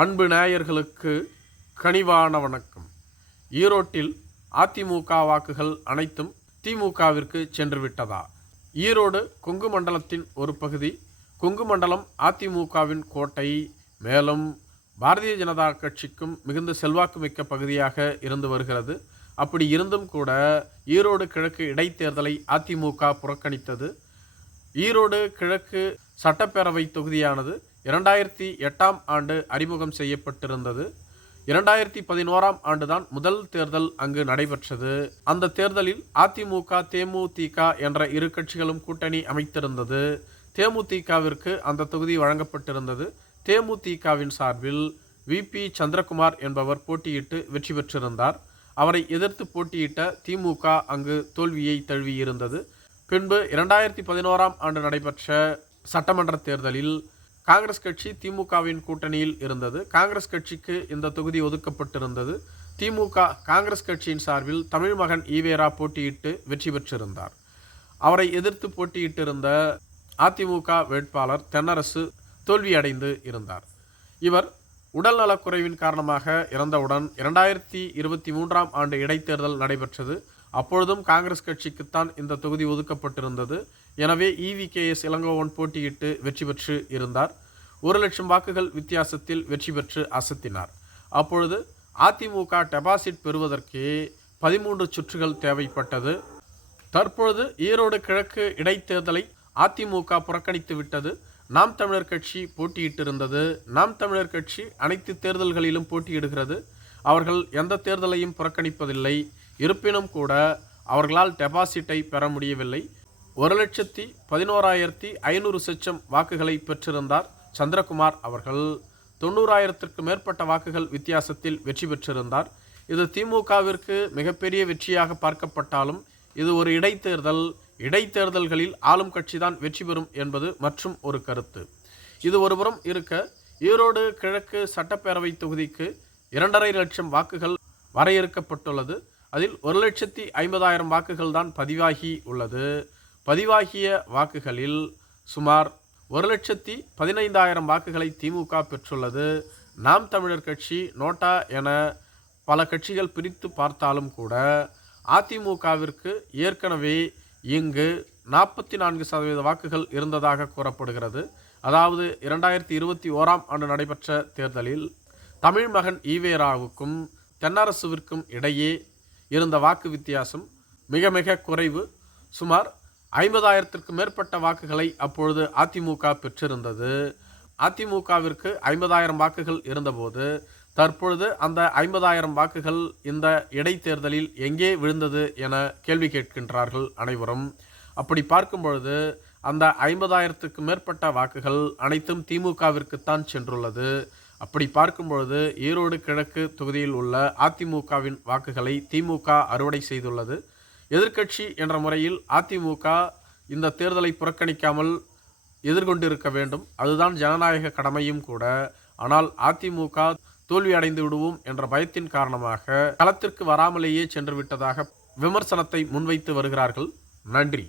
அன்பு நேயர்களுக்கு கனிவான வணக்கம். ஈரோட்டில் அதிமுக வாக்குகள் அனைத்தும் திமுகவிற்கு சென்று விட்டதா? ஈரோடு கொங்கு மண்டலத்தின் ஒரு பகுதி கொங்கு மண்டலம் அதிமுகவின் கோட்டை. மேலும் பாரதிய ஜனதா கட்சிக்கும் மிகுந்த செல்வாக்கு மிக்க பகுதியாக இருந்து வருகிறது. அப்படி இருந்தும் கூட ஈரோடு கிழக்கு இடைத்தேர்தலை அதிமுக புறக்கணித்தது. ஈரோடு கிழக்கு சட்டப்பேரவை தொகுதியானது இரண்டாயிரத்தி எட்டாம் ஆண்டு அறிமுகம் செய்யப்பட்டிருந்தது. இரண்டாயிரத்தி பதினோராம் ஆண்டுதான் முதல் தேர்தல் அங்கு நடைபெற்றது. அந்த தேர்தலில் அதிமுக தேமுதிக என்ற இரு கட்சிகளும் கூட்டணி அமைத்திருந்தது. தேமுதிகவிற்கு அந்த தொகுதி வழங்கப்பட்டிருந்தது. தேமுதிகவின் சார்பில் விபி சந்திரகுமார் என்பவர் போட்டியிட்டு வெற்றி பெற்றிருந்தார். அவரை எதிர்த்து போட்டியிட்ட திமுக அங்கு தோல்வியை தழுவியிருந்தது. பின்பு இரண்டாயிரத்தி பதினோராம் ஆண்டு நடைபெற்ற சட்டமன்ற தேர்தலில் காங்கிரஸ் கட்சி திமுகவின் கூட்டணியில் இருந்தது. காங்கிரஸ் கட்சிக்கு இந்த தொகுதி ஒதுக்கப்பட்டிருந்தது. திமுக காங்கிரஸ் கட்சியின் சார்பில் தமிழ் மகன் ஈவேரா போட்டியிட்டு வெற்றி பெற்றிருந்தார். அவரை எதிர்த்து போட்டியிட்டிருந்த அதிமுக வேட்பாளர் தென்னரசு தோல்வியடைந்து இருந்தார். இவர் உடல் நலக்குறைவின் காரணமாக இறந்தவுடன் இரண்டாயிரத்தி இருபத்தி மூன்றாம் ஆண்டு இடைத்தேர்தல் நடைபெற்றது. அப்பொழுதும் காங்கிரஸ் கட்சிக்குத்தான் இந்த தொகுதி ஒதுக்கப்பட்டிருந்தது. எனவே இவி கே எஸ் இளங்கோவன் போட்டியிட்டு வெற்றி பெற்று இருந்தார். ஒரு லட்சம் வாக்குகள் வித்தியாசத்தில் வெற்றி பெற்று அசத்தினார். அப்பொழுது அதிமுக டெபாசிட் பெறுவதற்கே பதிமூன்று சுற்றுகள் தேவைப்பட்டது. தற்பொழுது ஈரோடு கிழக்கு இடைத்தேர்தலை அதிமுக புறக்கணித்து விட்டது. நாம் தமிழர் கட்சி போட்டியிட்டிருந்தது. நாம் தமிழர் கட்சி அனைத்து தேர்தல்களிலும் போட்டியிடுகிறது. அவர்கள் எந்த தேர்தலையும் புறக்கணிப்பதில்லை. இருப்பினும் கூட அவர்களால் டெபாசிட்டை பெற முடியவில்லை. ஒரு லட்சத்தி பதினோராயிரத்தி ஐநூறு செச்சம் வாக்குகளை பெற்றிருந்தார் சந்திரகுமார் அவர்கள். தொண்ணூறாயிரத்திற்கு மேற்பட்ட வாக்குகள் வித்தியாசத்தில் வெற்றி பெற்றிருந்தார். இது திமுகவிற்கு மிகப்பெரிய வெற்றியாக பார்க்கப்பட்டாலும் இது ஒரு இடைத்தேர்தல். இடைத்தேர்தல்களில் ஆளும் கட்சிதான் வெற்றி பெறும் என்பது மற்றும் ஒரு கருத்து. இது ஒருபுறம் இருக்க ஈரோடு கிழக்கு சட்டப்பேரவை தொகுதிக்கு இரண்டரை லட்சம் வாக்குகள் வரையறுக்கப்பட்டுள்ளது. அதில் ஒரு லட்சத்தி ஐம்பதாயிரம் வாக்குகள் தான் பதிவாகி உள்ளது. பதிவாகிய வாக்குகளில் சுமார் ஒரு லட்சத்தி பதினைந்தாயிரம் வாக்குகளை திமுக பெற்றுள்ளது. நாம் தமிழர் கட்சி நோட்டா என பல கட்சிகள் பிரித்து பார்த்தாலும் கூட அதிமுகவிற்கு ஏற்கனவே இங்கு நாற்பத்தி நான்கு சதவீத வாக்குகள் இருந்ததாக கூறப்படுகிறது. அதாவது இரண்டாயிரத்தி இருபத்தி ஓராம் ஆண்டு நடைபெற்ற தேர்தலில் தமிழ் மகன் ஈவேராவுக்கும் தென்னரசுவிற்கும் இடையே இருந்த வாக்கு வித்தியாசம் மிக மிக குறைவு. சுமார் ஐம்பதாயிரத்திற்கு மேற்பட்ட வாக்குகளை அப்பொழுது அதிமுக பெற்றிருந்தது. அதிமுகவிற்கு ஐம்பதாயிரம் வாக்குகள் இருந்தபோது தற்பொழுது அந்த ஐம்பதாயிரம் வாக்குகள் இந்த இடைத்தேர்தலில் எங்கே விழுந்தது என கேள்வி கேட்கின்றார்கள் அனைவரும். அப்படி பார்க்கும் பொழுது அந்த ஐம்பதாயிரத்துக்கு மேற்பட்ட வாக்குகள் அனைத்தும் திமுகவிற்குத்தான் சென்றுள்ளது. அப்படி பார்க்கும் பொழுது ஈரோடு கிழக்கு தொகுதியில் உள்ள அதிமுகவின் வாக்குகளை திமுக அறுவடை செய்துள்ளது. எதிர்க்கட்சி என்ற முறையில் அதிமுக இந்த தேர்தலை புறக்கணிக்காமல் எதிர்கொண்டிருக்க வேண்டும். அதுதான் ஜனநாயக கடமையும் கூட. ஆனால் அதிமுக தோல்வி அடைந்து விடுவோம் என்ற பயத்தின் காரணமாக களத்திற்கு வராமலேயே சென்று விட்டதாக விமர்சனத்தை முன்வைத்து வருகிறார்கள். நன்றி.